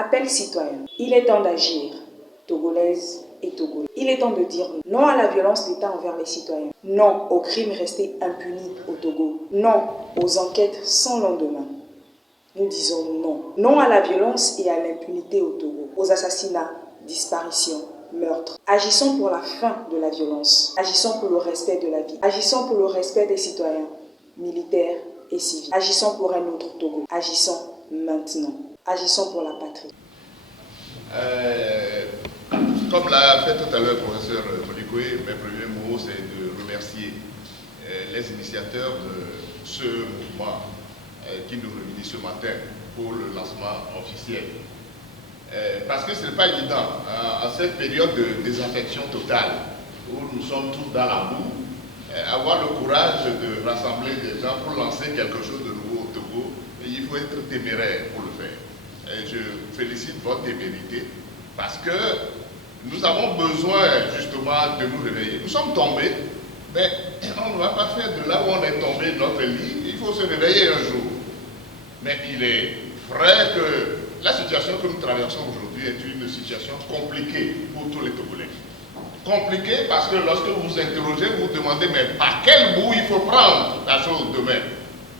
Appel citoyen. Il est temps d'agir, Togolaises et Togolais. Il est temps de dire non à la violence d'État envers les citoyens. Non aux crimes restés impunis au Togo. Non aux enquêtes sans lendemain. Nous disons non. Non à la violence et à l'impunité au Togo. Aux assassinats, disparitions, meurtres. Agissons pour la fin de la violence. Agissons pour le respect de la vie. Agissons pour le respect des citoyens, militaires et civils. Agissons pour un autre Togo. Agissons maintenant. Agissons pour la patrie. Comme l'a fait tout à l'heure le professeur Tolikoé, mes premiers mots, c'est de remercier les initiateurs de ce mouvement qui nous réunit ce matin pour le lancement officiel. Parce que ce n'est pas évident, en cette période de désaffection totale, où nous sommes tous dans la boue, avoir le courage de rassembler des gens pour lancer quelque chose de nouveau au Togo, il faut être téméraire pour le faire. Et je félicite votre témérité, parce que nous avons besoin justement de nous réveiller. Nous sommes tombés, mais on ne va pas faire de là où on est tombé notre lit, il faut se réveiller un jour. Mais il est vrai que la situation que nous traversons aujourd'hui est une situation compliquée pour tous les Togolais. Compliquée parce que lorsque vous vous interrogez, vous vous demandez mais par quel bout il faut prendre la chose demain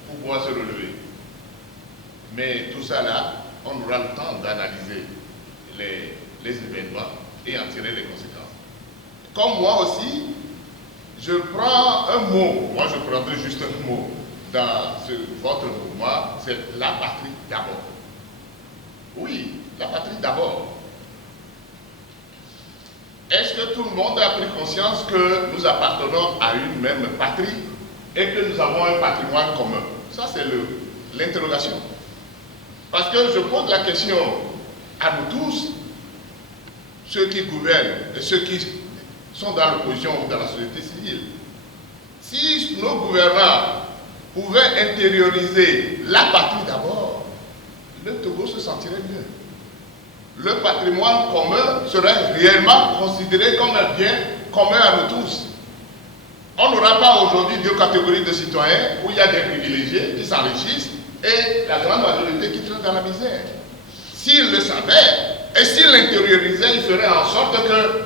pour pouvoir se relever. Mais tout ça là, on aura le temps d'analyser les événements et en tirer les conséquences. Comme moi aussi, je prends un mot, moi je prendrai juste un mot dans votre mouvement, c'est la patrie d'abord. Oui, la patrie d'abord. Est-ce que tout le monde a pris conscience que nous appartenons à une même patrie et que nous avons un patrimoine commun? Ça c'est l'interrogation. Parce que je pose la question à nous tous, ceux qui gouvernent et ceux qui sont dans l'opposition ou dans la société civile. Si nos gouvernants pouvaient intérioriser la patrie d'abord, le Togo se sentirait mieux. Le patrimoine commun serait réellement considéré comme un bien commun à nous tous. On n'aura pas aujourd'hui deux catégories de citoyens où il y a des privilégiés qui s'enrichissent et la grande majorité qui traîne dans la misère. S'ils le savaient et s'ils l'intériorisaient, ils feraient en sorte que,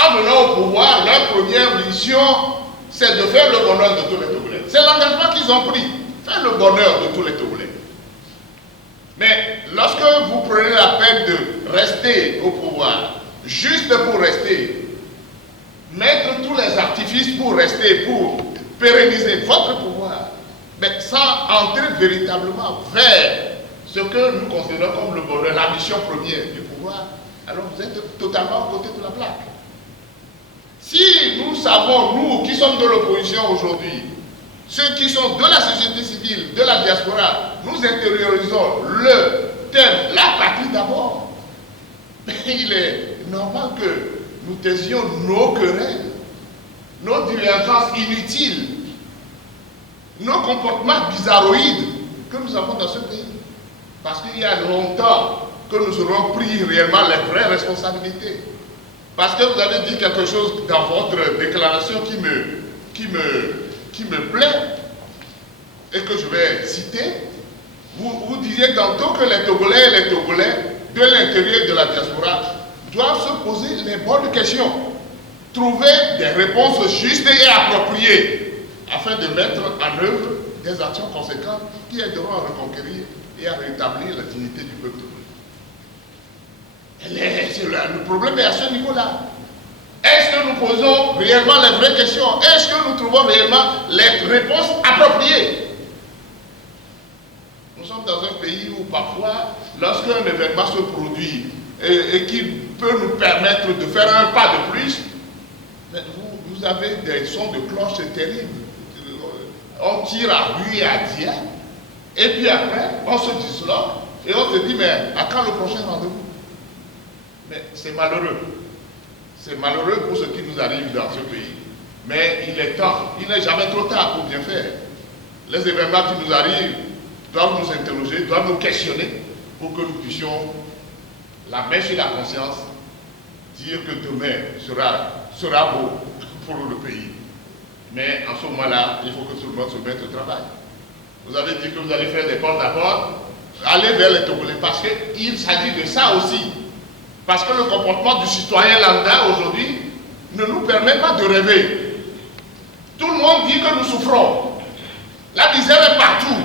en venant au pouvoir, leur première mission, c'est de faire le bonheur de tous les Togolais. C'est l'engagement qu'ils ont pris, faire le bonheur de tous les Togolais. Mais lorsque vous prenez la peine de rester au pouvoir, juste pour rester, mettre tous les artifices pour rester, pour pérenniser votre pouvoir, mais sans entrer véritablement vers ce que nous considérons comme le bonheur, la mission première du pouvoir, alors vous êtes totalement à côté de la plaque. Si nous savons, nous qui sommes de l'opposition aujourd'hui, ceux qui sont de la société civile, de la diaspora, nous intériorisons le terme, la patrie d'abord, il est normal que nous taisions nos querelles, nos divergences inutiles, nos comportements bizarroïdes que nous avons dans ce pays. Parce qu'il y a longtemps que nous aurons pris réellement les vraies responsabilités. Parce que vous avez dit quelque chose dans votre déclaration qui me plaît et que je vais citer. Vous disiez tantôt que les Togolais et les Togolais de l'intérieur de la diaspora doivent se poser les bonnes questions, trouver des réponses justes et appropriées afin de mettre en œuvre des actions conséquentes qui aideront à reconquérir et à rétablir la dignité du peuple togolais. Le problème est à ce niveau-là. Est-ce que nous posons réellement les vraies questions? Est-ce que nous trouvons réellement les réponses appropriées? Nous sommes dans un pays où parfois, lorsqu'un événement se produit et qui peut nous permettre de faire un pas de plus, vous avez des sons de cloche terribles. On tire à lui et à dia, et puis après, on se disloque, et on se dit, mais à quand le prochain rendez-vous? Mais c'est malheureux. C'est malheureux pour ce qui nous arrive dans ce pays. Mais il est temps, il n'est jamais trop tard pour bien faire. Les événements qui nous arrivent doivent nous interroger, doivent nous questionner pour que nous puissions, la main sur la conscience, dire que demain sera beau pour le pays. Mais en ce moment-là, il faut que tout le monde se mette au travail. Vous avez dit que vous allez faire des porte-à-porte. aller vers les Togolais, parce qu'il s'agit de ça aussi. Parce que le comportement du citoyen lambda aujourd'hui ne nous permet pas de rêver. Tout le monde dit que nous souffrons. La misère est partout.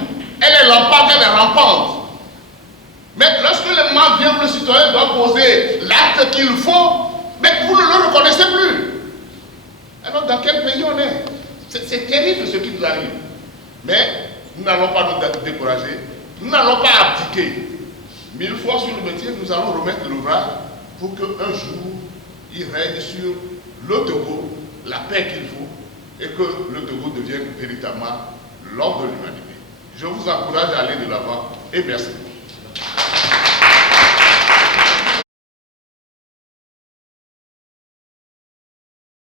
Elle est lampante, elle est rampante. Mais lorsque le mal vient, le citoyen doit poser l'acte qu'il faut, mais vous ne le reconnaissez plus. Alors dans quel pays on est? C'est terrible ce qui nous arrive. Mais nous n'allons pas nous décourager. Nous n'allons pas abdiquer. 1000 fois sur le métier, nous allons remettre l'ouvrage pour qu'un jour, il règne sur le Togo la paix qu'il faut et que le Togo devienne véritablement l'ordre de l'humanité. Je vous encourage à aller de l'avant et merci.